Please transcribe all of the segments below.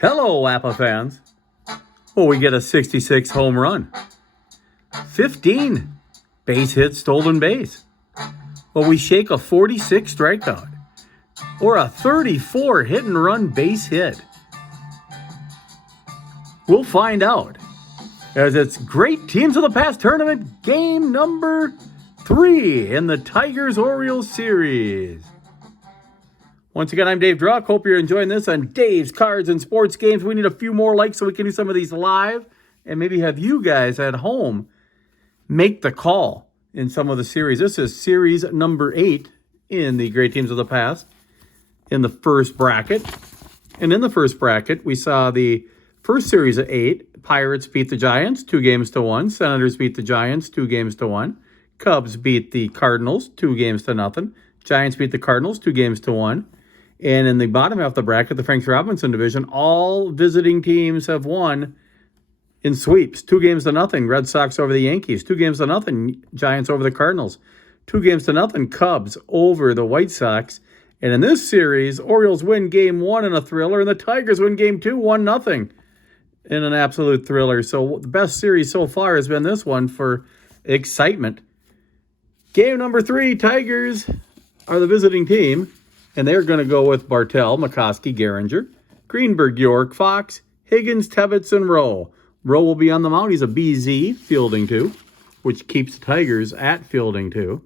Hello, APBA fans. Well, we get a 66 home run, 15 base hits, stolen base. Well, we shake a 46 strikeout or a 34 hit and run base hit. We'll find out as it's Great Teams of the Past tournament game number 3 in the Tigers-Orioles series. Once again, I'm Dave Druck. Hope you're enjoying this on Dave's Cards and Sports Games. We need a few more likes so we can do some of these live and maybe have you guys at home make the call in some of the series. This is series number 8 in the Great Teams of the Past in the first bracket. And in the first bracket, we saw the first series of 8. Pirates beat the Giants 2-1. Senators beat the Giants 2-1. Cubs beat the Cardinals 2-0. Giants beat the Cardinals 2-1. And in the bottom half of the bracket, the Frank Robinson division, all visiting teams have won in sweeps. 2-0. Red Sox over the Yankees. 2-0. Giants over the Cardinals. 2-0. Cubs over the White Sox. And in this series, Orioles win game 1 in a thriller, and the Tigers win game 2, 1-0 in an absolute thriller. So the best series so far has been this one for excitement. Game number 3, Tigers are the visiting team. And they're going to go with Bartell, McCoskey, Gehringer, Greenberg, York, Fox, Higgins, Tebbetts, and Rowe. Rowe will be on the mound. He's a BZ, fielding 2, which keeps the Tigers at fielding 2.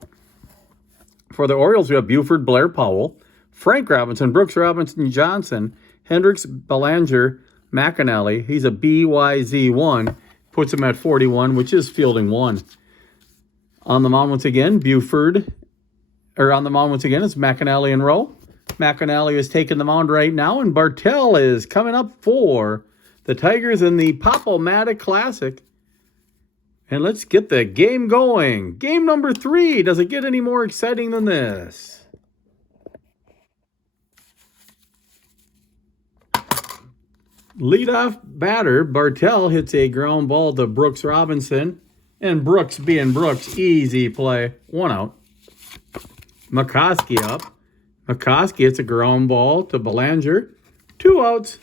For the Orioles, we have Buford, Blair, Powell, Frank Robinson, Brooks Robinson, Johnson, Hendricks, Belanger, McAnally. He's a BYZ1, puts him at 41, which is fielding 1. On the mound once again, on the mound once again, it's McAnally and Rowe. McAnally is taking the mound right now, and Bartell is coming up for the Tigers in the Pop-O-Matic Classic. And let's get the game going. Game number 3. Does it get any more exciting than this? Leadoff batter, Bartell hits a ground ball to Brooks Robinson. And Brooks being Brooks, easy play. 1 out. McCoskey up. McCoskey hits a ground ball to Belanger. 2 outs.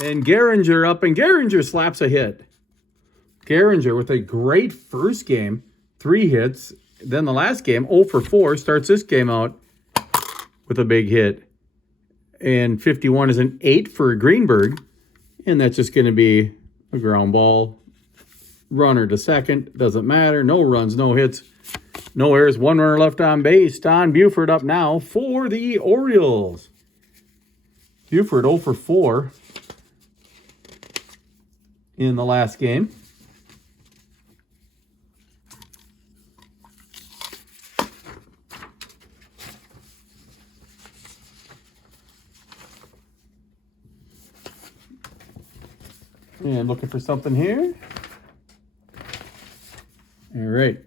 And Gehringer up, and Gehringer slaps a hit. Gehringer with a great first game, 3 hits. Then the last game, 0 for 4, starts this game out with a big hit. And 51 is an 8 for Greenberg. And that's just going to be a ground ball. Runner to second. Doesn't matter. No runs, no hits. No errors, 1 runner left on base. Don Buford up now for the Orioles. Buford 0 for 4 in the last game. And looking for something here. All right.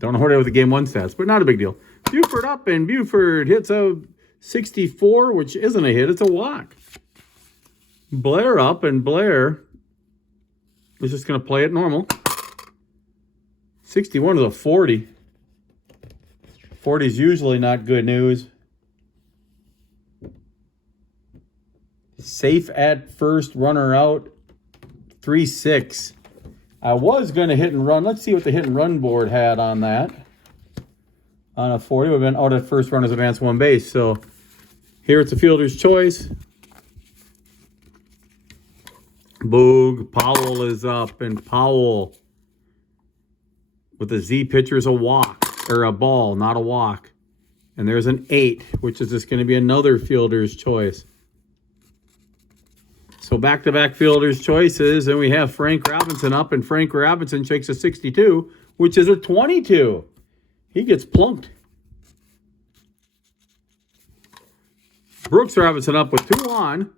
Don't know what it was the game 1 stats, but not a big deal. Buford up, and Buford hits a 64, which isn't a hit, it's a walk. Blair up, and Blair is just going to play it normal. 61 is a 40. 40 is usually not good news. Safe at first, runner out, 3-6. I was going to hit and run. Let's see what the hit and run board had on that. On a 40, we've been out at first, runners advance 1 base. So here it's a fielder's choice. Boog, Powell is up, and Powell with a Z pitcher is a walk, or a ball, not a walk. And there's an 8, which is just going to be another fielder's choice. So back-to-back fielder's choices, and we have Frank Robinson up, and Frank Robinson shakes a 62, which is a 22. He gets plunked. Brooks Robinson up with 2 on.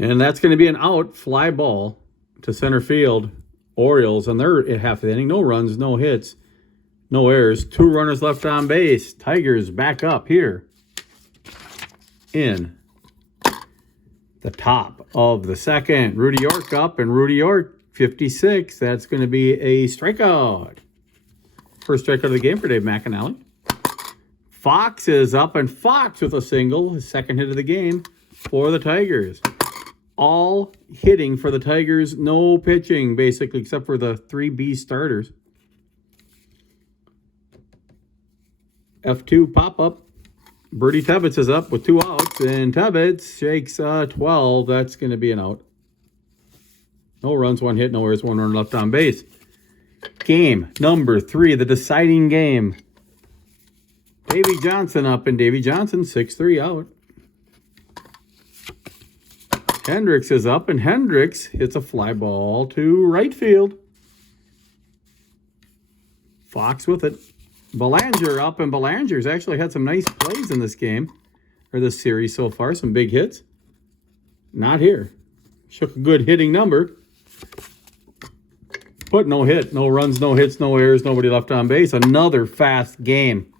And that's going to be an out, fly ball to center field. Orioles, and they're at half the inning. No runs, no hits, no errors. 2 runners left on base. Tigers back up here in the top of the second. Rudy York up, and Rudy York, 56. That's going to be a strikeout. First strikeout of the game for Dave McAnally. Fox is up, and Fox with a single, his second hit of the game for the Tigers. All hitting for the Tigers, no pitching, basically, except for the 3B starters. F2 pop-up. Birdie Tebbets is up with 2 outs, and Tebbets shakes 12. That's going to be an out. No runs, 1 hit, no errors, 1 run left on base. Game number 3, the deciding game. Davey Johnson up, and Davey Johnson 6-3 out. Hendricks is up, and Hendricks hits a fly ball to right field. Fox with it. Belanger up, and Belanger's actually had some nice plays in this game, or this series so far. Some big hits. Not here. Shook a good hitting number. But no hit, no runs, no hits, no errors, nobody left on base. Another fast game.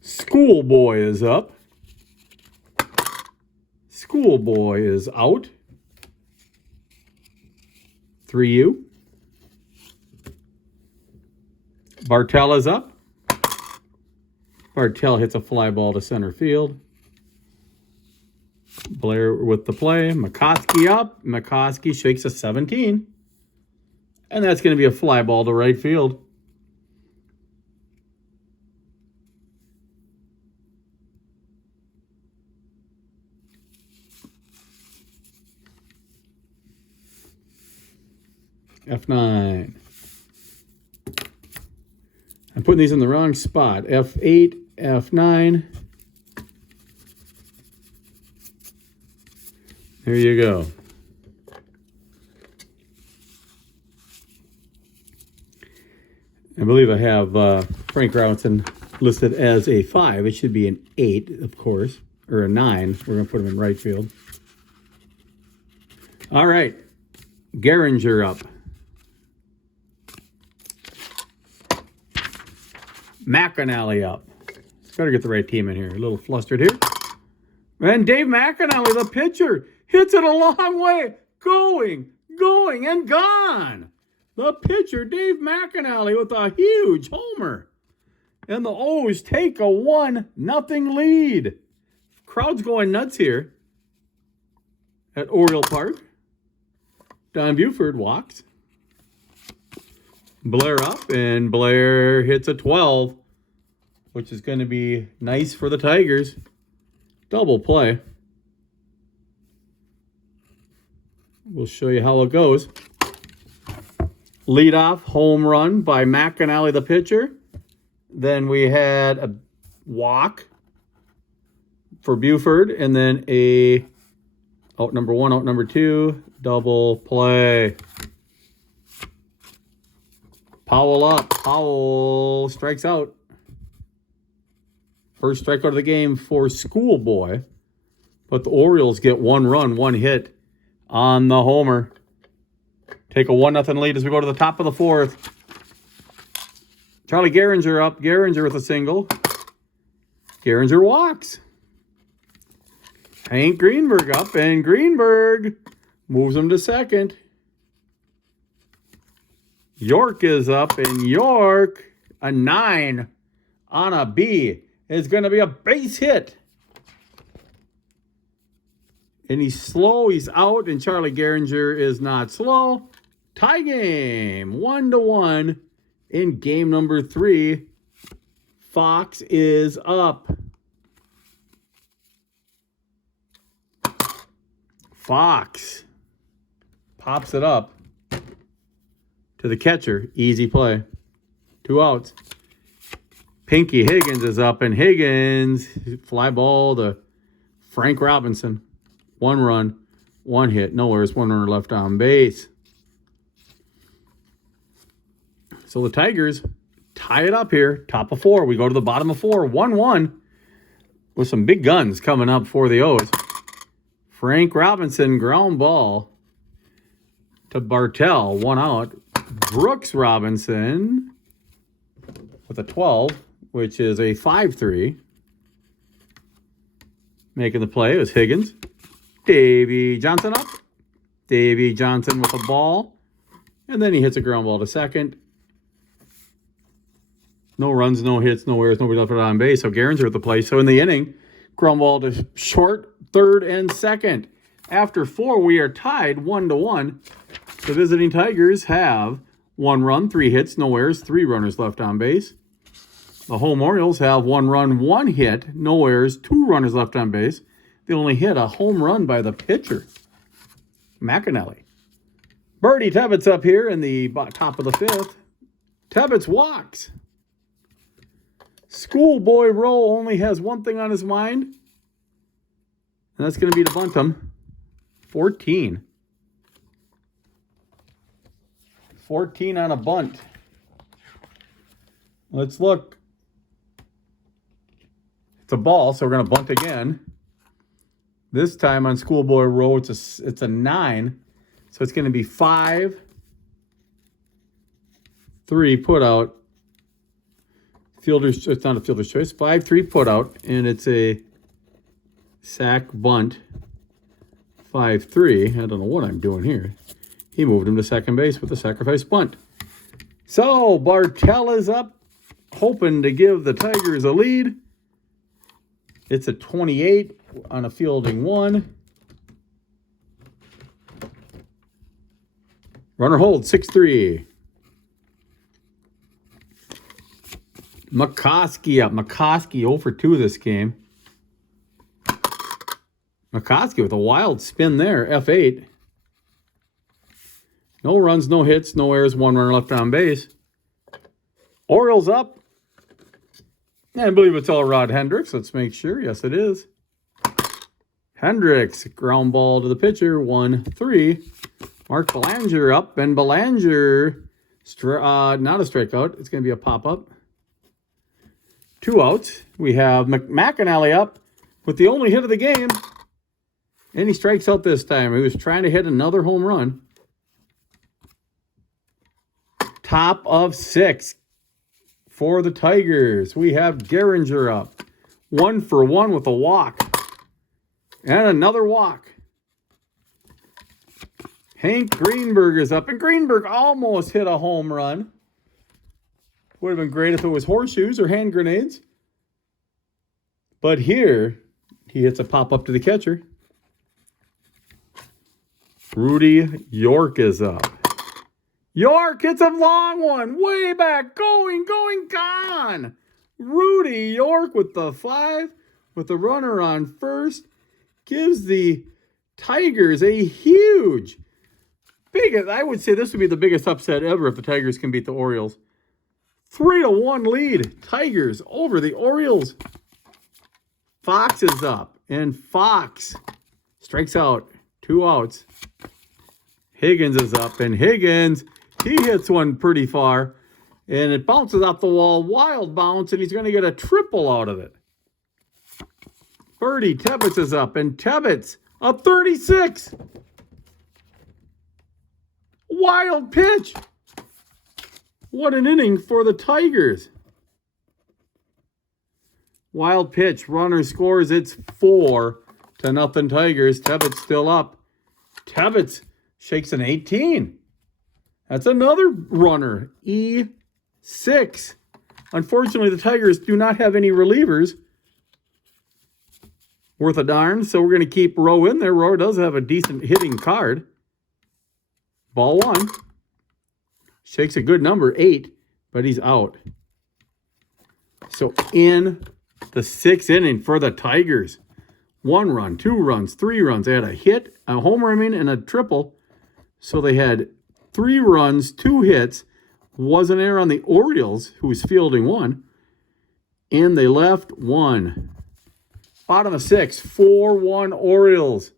Schoolboy is up. Schoolboy is out. 3U. Bartell is up. Bartell hits a fly ball to center field. Blair with the play. McCoskey up. McCoskey shakes a 17. And that's going to be a fly ball to right field. F9. I'm putting these in the wrong spot. F8, F9. There you go. I believe I have Frank Robinson listed as a 5. It should be an 8, of course, or a 9. We're going to put him in right field. All right. Gehringer up. McAnally up. Better get the right team in here. A little flustered here. And Dave McAnally, the pitcher, hits it a long way. Going, and gone. The pitcher, Dave McAnally, with a huge homer. And the O's take a 1-0 lead. Crowd's going nuts here at Oriole Park. Don Buford walks. Blair up, and Blair hits a 12, which is going to be nice for the Tigers. Double play. We'll show you how it goes. Leadoff home run by McAnally, the pitcher. Then we had a walk for Buford, and then a out number 1, out number 2, double play. Powell up. Powell strikes out. First strikeout of the game for Schoolboy. But the Orioles get 1 run, 1 hit on the homer. Take a 1-0 lead as we go to the top of the 4th. Charlie Gehringer up. Gehringer with a single. Gehringer walks. Hank Greenberg up, and Greenberg moves him to second. York is up, and York, a 9 on a B, is going to be a base hit. And he's slow, he's out, and Charlie Gehringer is not slow. Tie game, 1-1 in game number 3. Fox is up. Fox pops it up to the catcher. Easy play. 2 outs. Pinky Higgins is up, and Higgins, fly ball to Frank Robinson. 1 run, 1 hit, no errors, 1 runner left on base. So the Tigers tie it up here. Top of 4. We go to the bottom of 4. 1-1 with some big guns coming up for the O's. Frank Robinson, ground ball to Bartell. 1 out. Brooks Robinson with a 12, which is a 5-3. Making the play is Higgins. Davey Johnson up. Davey Johnson with a ball. And then he hits a ground ball to second. No runs, no hits, no errors, nobody left on base. So Gehringer at the plate. So in the inning, ground ball to short, third, and second. After 4, we are tied 1-1. The visiting Tigers have 1 run, 3 hits, no errors, 3 runners left on base. The home Orioles have 1 run, 1 hit, no errors, 2 runners left on base. They only hit a home run by the pitcher, McAnally. Birdie Tebbets up here in the top of the 5th. Tebbets walks. Schoolboy Rowe only has one thing on his mind, and that's going to be to bunt him. 14. 14 on a bunt. Let's look. It's a ball, so we're going to bunt again. This time on Schoolboy Rowe, it's a 9. So it's going to be 5-3 put out. It's not a fielder's choice. 5-3 put out, and it's a sack bunt. 5-3. I don't know what I'm doing here. He moved him to second base with a sacrifice bunt. So Bartell is up, hoping to give the Tigers a lead. It's a 28 on a fielding 1. Runner hold, 6-3. McCoskey up. McCoskey 0 for 2 this game. McCoskey with a wild spin there, F8. No runs, no hits, no errors, 1 runner left on base. Orioles up. I believe it's all Rod Hendricks. Let's make sure. Yes, it is. Hendricks, ground ball to the pitcher, 1-3. Mark Belanger up, and Belanger, not a strikeout. It's going to be a pop-up. 2 outs. We have McAnally up with the only hit of the game, and he strikes out this time. He was trying to hit another home run. Top of 6 for the Tigers. We have Gehringer up. 1 for 1 with a walk. And another walk. Hank Greenberg is up. And Greenberg almost hit a home run. Would have been great if it was horseshoes or hand grenades. But here, he hits a pop-up to the catcher. Rudy York is up. York hits a long one. Way back. Going, gone. Rudy York with the 5. With the runner on first. Gives the Tigers a huge, I would say this would be the biggest upset ever if the Tigers can beat the Orioles. 3-1 lead. Tigers over the Orioles. Fox is up. And Fox strikes out. 2 outs. Higgins is up. And Higgins, he hits one pretty far. And it bounces off the wall. Wild bounce. And he's going to get a triple out of it. Birdie Tebbets is up. And Tebbets, a 36. Wild pitch. What an inning for the Tigers. Wild pitch. Runner scores. It's 4-0 Tigers. Tebbets still up. Tebbets shakes an 18. That's another runner. E6. Unfortunately, the Tigers do not have any relievers worth a darn, so we're going to keep Rowe in there. Rowe does have a decent hitting card. Ball 1. Shakes a good number, 8, but he's out. So in the 6th inning for the Tigers, 1 run, 2 runs, 3 runs. They had a hit, a homer, and a triple. So they had 3 runs, 2 hits. Was an error on the Orioles, who was fielding 1. And they left 1. Bottom of 6, 4-1 Orioles.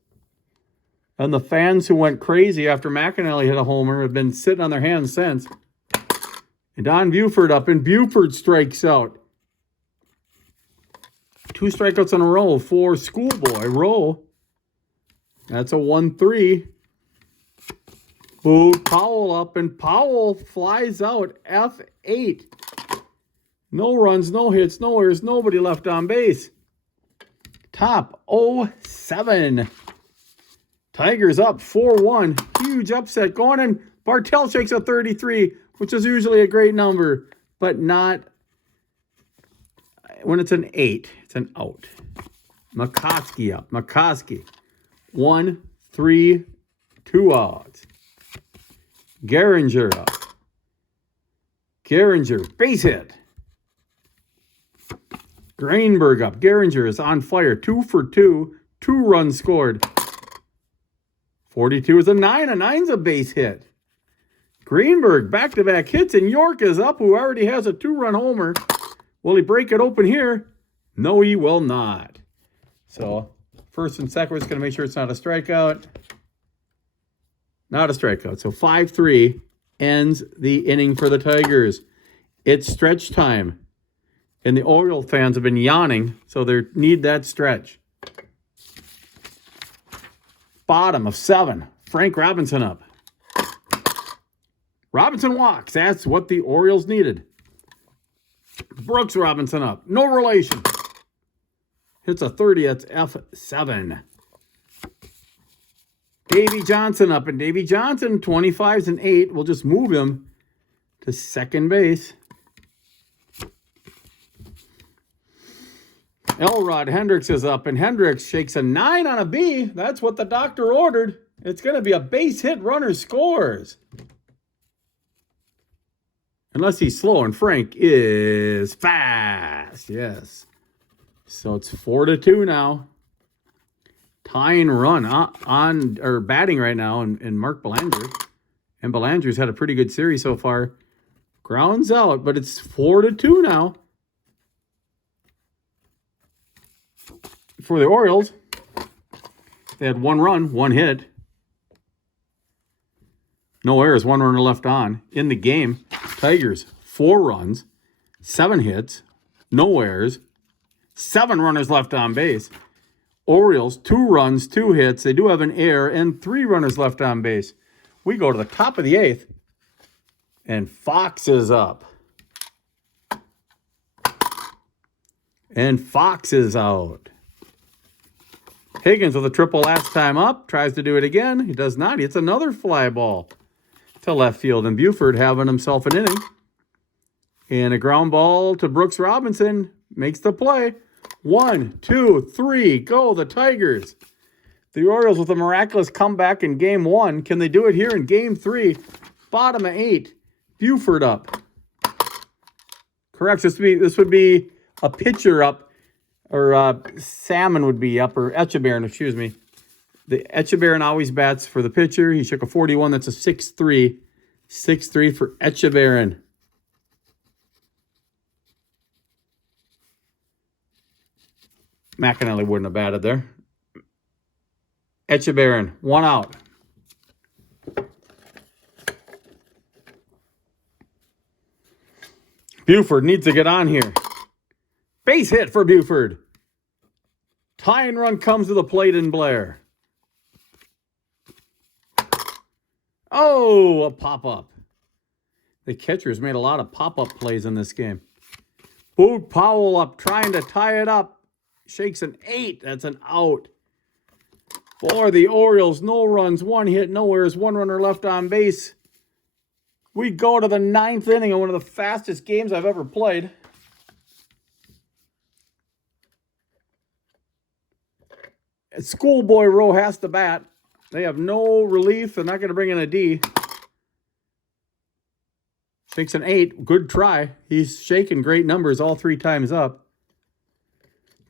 And the fans who went crazy after McAnally hit a homer have been sitting on their hands since. And Don Buford up, and Buford strikes out. 2 strikeouts in a row for Schoolboy Rowe. That's a 1-3. Boot Powell up, and Powell flies out. F8. No runs, no hits, no errors, nobody left on base. Top 07. Tigers up 4-1. Huge upset going, and Bartell shakes a 33, which is usually a great number, but not when it's an 8, it's an out. McCoskey up. McCoskey. 1, 3, 2 outs. Gehringer up. Gehringer, base hit. Greenberg up. Gehringer is on fire. 2 for 2. 2 runs scored. 42 is a 9. A 9's a base hit. Greenberg, back-to-back hits, and York is up, who already has a 2-run homer. Will he break it open here? No, he will not. So, first and second, we're just going to make sure it's not a strikeout. Not a strikeout. So, 5-3 ends the inning for the Tigers. It's stretch time. And the Orioles fans have been yawning, so they need that stretch. Bottom of 7. Frank Robinson up. Robinson walks. That's what the Orioles needed. Brooks Robinson up. No relation. Hits a 30. That's F7. Davey Johnson up. And Davey Johnson, 25's an 8. We'll just move him to second base. Elrod Hendricks is up. And Hendricks shakes a 9 on a B. That's what the doctor ordered. It's going to be a base hit. Runner scores. Unless he's slow, and Frank is fast. Yes. So it's 4-2 now. Tying run on or batting right now, and Mark Belanger. And Belanger's had a pretty good series so far. Grounds out, but it's 4-2 now. For the Orioles, they had 1 run, 1 hit. No errors, 1 runner left on. In the game, Tigers, 4 runs, 7 hits, no errors, 7 runners left on base. Orioles, 2 runs, 2 hits. They do have an error and 3 runners left on base. We go to the top of the 8th, and Fox is up. And Fox is out. Higgins with a triple last time up. Tries to do it again. He does not. He hits another fly ball to left field. And Buford having himself an inning. And a ground ball to Brooks Robinson. Makes the play. 1, 2, 3. Go the Tigers. The Orioles with a miraculous comeback in Game 1. Can they do it here in Game 3? Bottom of 8. Buford up. Correct. This would be a pitcher up. Or Salmon would be up. Or Echebarren, excuse me. The Echebarren always bats for the pitcher. He shook a 41. That's a 6-3. 6-3 for Echebarren. McAnally wouldn't have batted there. Echebarren, 1 out. Buford needs to get on here. Base hit for Buford. Tying run comes to the plate in Blair. Oh, a pop-up. The catcher's made a lot of pop-up plays in this game. Boog Powell up, trying to tie it up. Shakes an 8. That's an out. For the Orioles, no runs, 1 hit, no errors, 1 runner left on base. We go to the 9th inning of one of the fastest games I've ever played. Schoolboy Rowe has to bat. They have no relief. They're not going to bring in a D. Shakes an 8. Good try. He's shaking great numbers all 3 times up.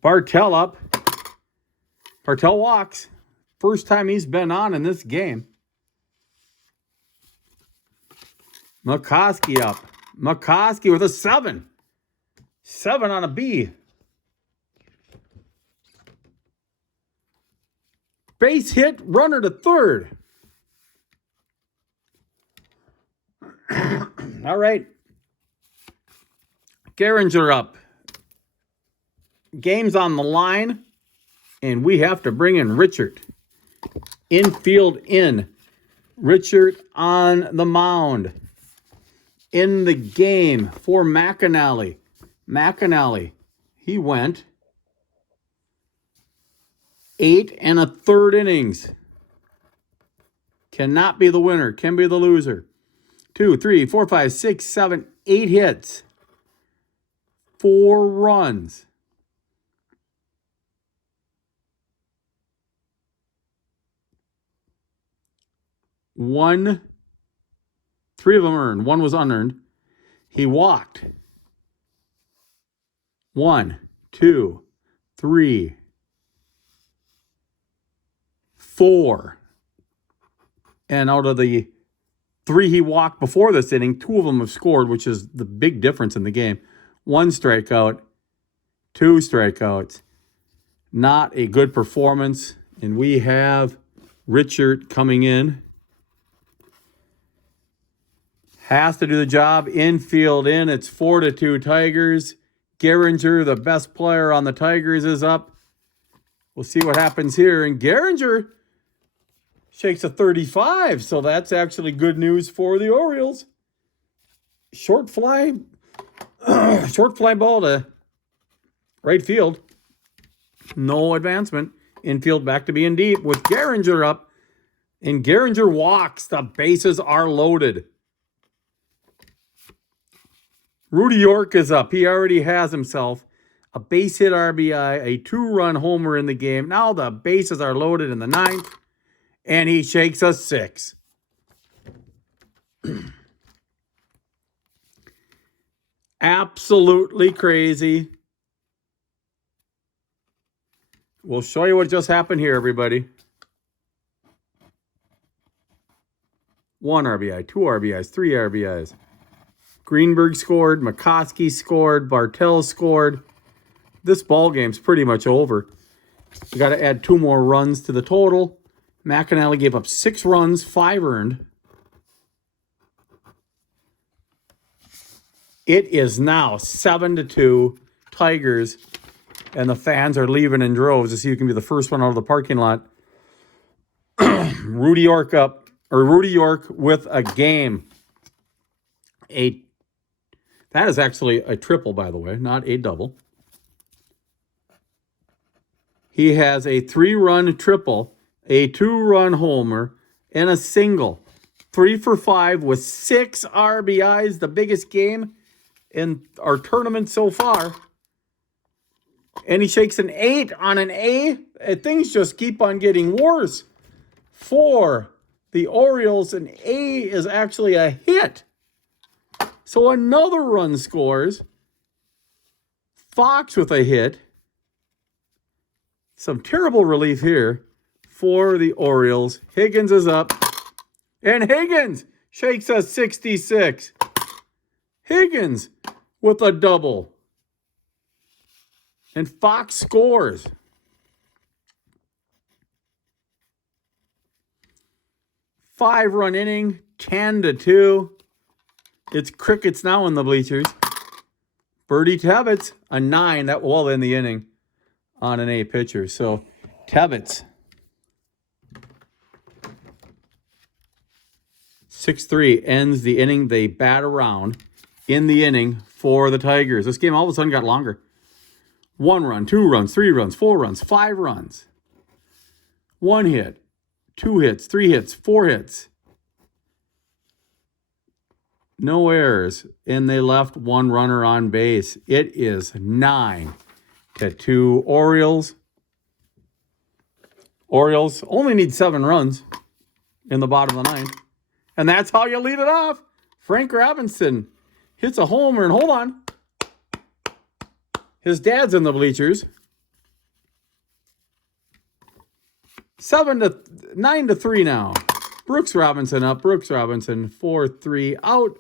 Bartell up. Bartell walks. First time he's been on in this game. McCoskey up. McCoskey with a 7. 7 on a B. Base hit, runner to third. All right. Gehringer up. Game's on the line, and we have to bring in Richard. Infield in. Richard on the mound. In the game for McAnally. McAnally, he went 8 1/3 innings. Cannot be the winner. Can be the loser. 2, 3, 4, 5, 6, 7, 8 hits. 4 runs. Three of them earned. One was unearned. He walked. 1, 2, 3, 4. And out of the 3 he walked before this inning, 2 of them have scored, which is the big difference in the game. 1 strikeout, 2 strikeouts. Not a good performance. And we have Richard coming in. Has to do the job. Infield in. It's 4-2 Tigers. Gehringer, the best player on the Tigers, is up. We'll see what happens here. And Gehringer shakes a 35. So that's actually good news for the Orioles. Short fly ball to right field. No advancement. Infield back to being deep with Gehringer up. And Gehringer walks. The bases are loaded. Rudy York is up. He already has himself a base hit RBI, a 2-run homer in the game. Now the bases are loaded in the 9th, and he shakes a 6. Absolutely crazy. We'll show you what just happened here, everybody. 1 RBI, 2 RBIs, 3 RBIs. Greenberg scored, McCoskey scored, Bartell scored. This ball game's pretty much over. You got to add 2 more runs to the total. McAnally gave up 6 runs, 5 earned. It is now 7-2 Tigers, and the fans are leaving in droves to see who can be the first one out of the parking lot. Rudy York with a game. That is actually a triple, by the way, not a double. He has a 3-run triple, a 2-run homer, and a single. 3 for 5 with 6 RBIs, the biggest game in our tournament so far. And he shakes an 8 on an A. And things just keep on getting worse. For the Orioles, an A is actually a hit. So another run scores. Fox with a hit. Some terrible relief here for the Orioles. Higgins is up. And Higgins shakes a 66. Higgins with a double. And Fox scores. Five-run inning, 10-2. It's crickets now in the bleachers. Birdie Tebbets, a 9. That will end the inning on an A pitcher. So Tebbets, 6-3 ends the inning. They bat around in the inning for the Tigers. This game all of a sudden got longer. 1 run, 2 runs, 3 runs, 4 runs, 5 runs. 1 hit, 2 hits, 3 hits, 4 hits. No errors, and they left 1 runner on base. It is 9-2 Orioles. Orioles only need 7 runs in the bottom of the 9th. And that's how you lead it off. Frank Robinson hits a homer, and hold on. His dad's in the bleachers. 9-3 now. Brooks Robinson up. Brooks Robinson 4-3 out.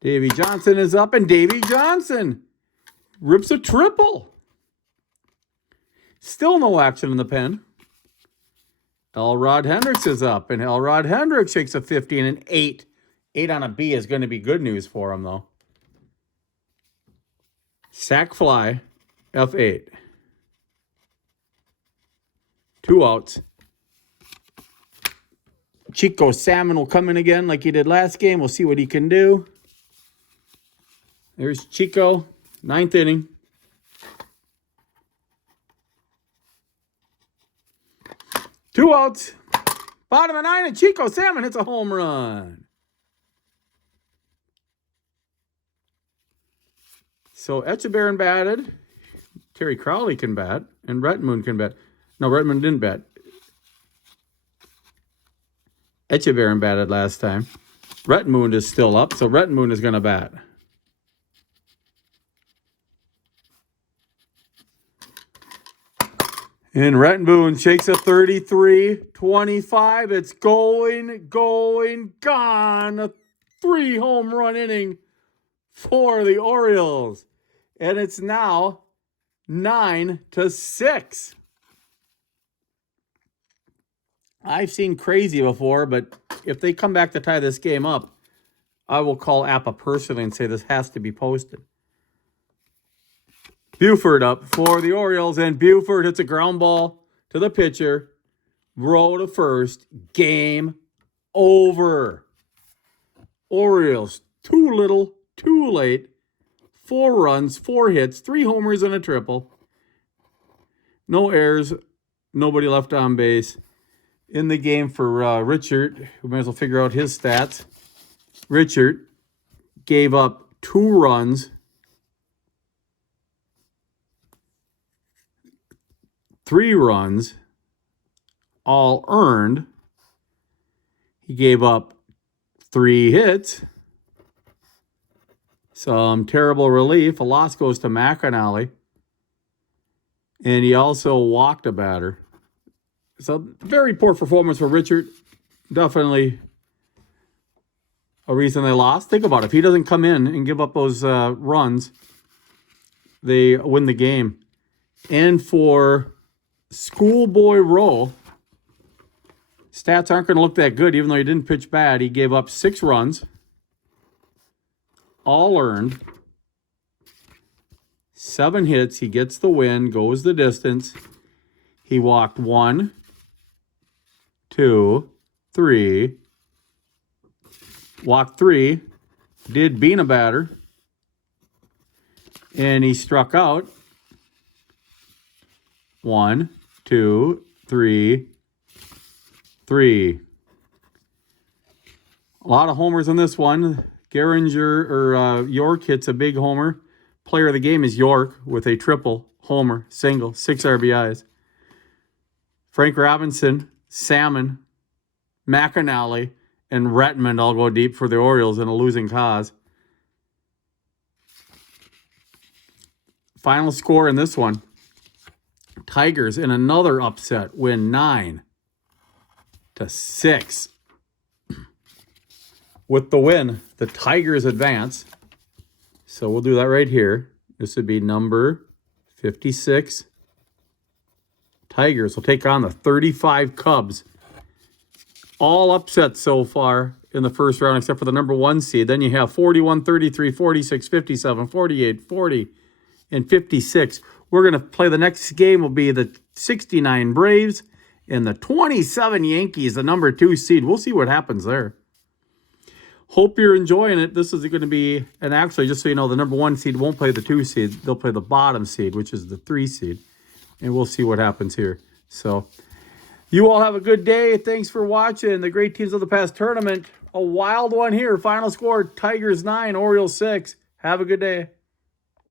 Davy Johnson is up, and Davy Johnson rips a triple. Still no action in the pen. Elrod Hendricks is up, and Elrod Hendricks shakes a 50 and an 8. 8 on a B is going to be good news for him, though. Sack fly, F8. 2 outs. Chico Salmon will come in again like he did last game. We'll see what he can do. There's Chico, 9th inning. Two outs. Bottom of 9, and Chico Salmon hits a home run. So Etchebarren batted. Terry Crowley can bat. And Rettenmoon can bat. No, Rettenmoon didn't bat. Etchebarren batted last time. Rettenmoon is still up, so Rettenmoon is going to bat. And Rettenmoon shakes a 33-25. It's going, gone. A 3-home run inning for the Orioles. And it's now 9-6. I've seen crazy before, but if they come back to tie this game up, I will call APBA personally and say this has to be posted. Buford up for the Orioles, and Buford hits a ground ball to the pitcher. Row to first. Game over. Orioles, too little, too late. 4 runs, 4 hits, 3 homers, and a triple. No errors, nobody left on base. In the game for Richard, we might as well figure out his stats. Richard gave up 2 runs, 3 runs, all earned. He gave up 3 hits, some terrible relief. A loss goes to McAnally. And he also walked a batter. So very poor performance for Richard. Definitely a reason they lost. Think about it. If he doesn't come in and give up those runs, they win the game. And for Schoolboy Rowe, stats aren't going to look that good, even though he didn't pitch bad. He gave up 6 runs, all earned, 7 hits. He gets the win, goes the distance. He walked 1, 2, 3. Walked 3. Did bean a batter. And he struck out 1, 2, 3. A lot of homers on this one. Gehringer or York hits a big homer. Player of the game is York with a triple, homer, single, 6 RBIs. Frank Robinson, Salmon, McAnally, and Rettenmoon all go deep for the Orioles in a losing cause. Final score in this one. Tigers in another upset win 9-6. With the win, the Tigers advance. So we'll do that right here. This would be number 56. Tigers will take on the 35 Cubs. All upsets so far in the first round except for the number 1 seed. Then you have 41, 33, 46, 57, 48, 40, and 56. We're going to play the next game will be the 69 Braves and the 27 Yankees, the number 2 seed. We'll see what happens there. Hope you're enjoying it. This is going to be, and actually, just so you know, the number 1 seed won't play the 2 seed. They'll play the bottom seed, which is the 3 seed. And we'll see what happens here. So, you all have a good day. Thanks for watching the great teams of the past tournament. A wild one here. Final score, Tigers 9, Orioles 6. Have a good day.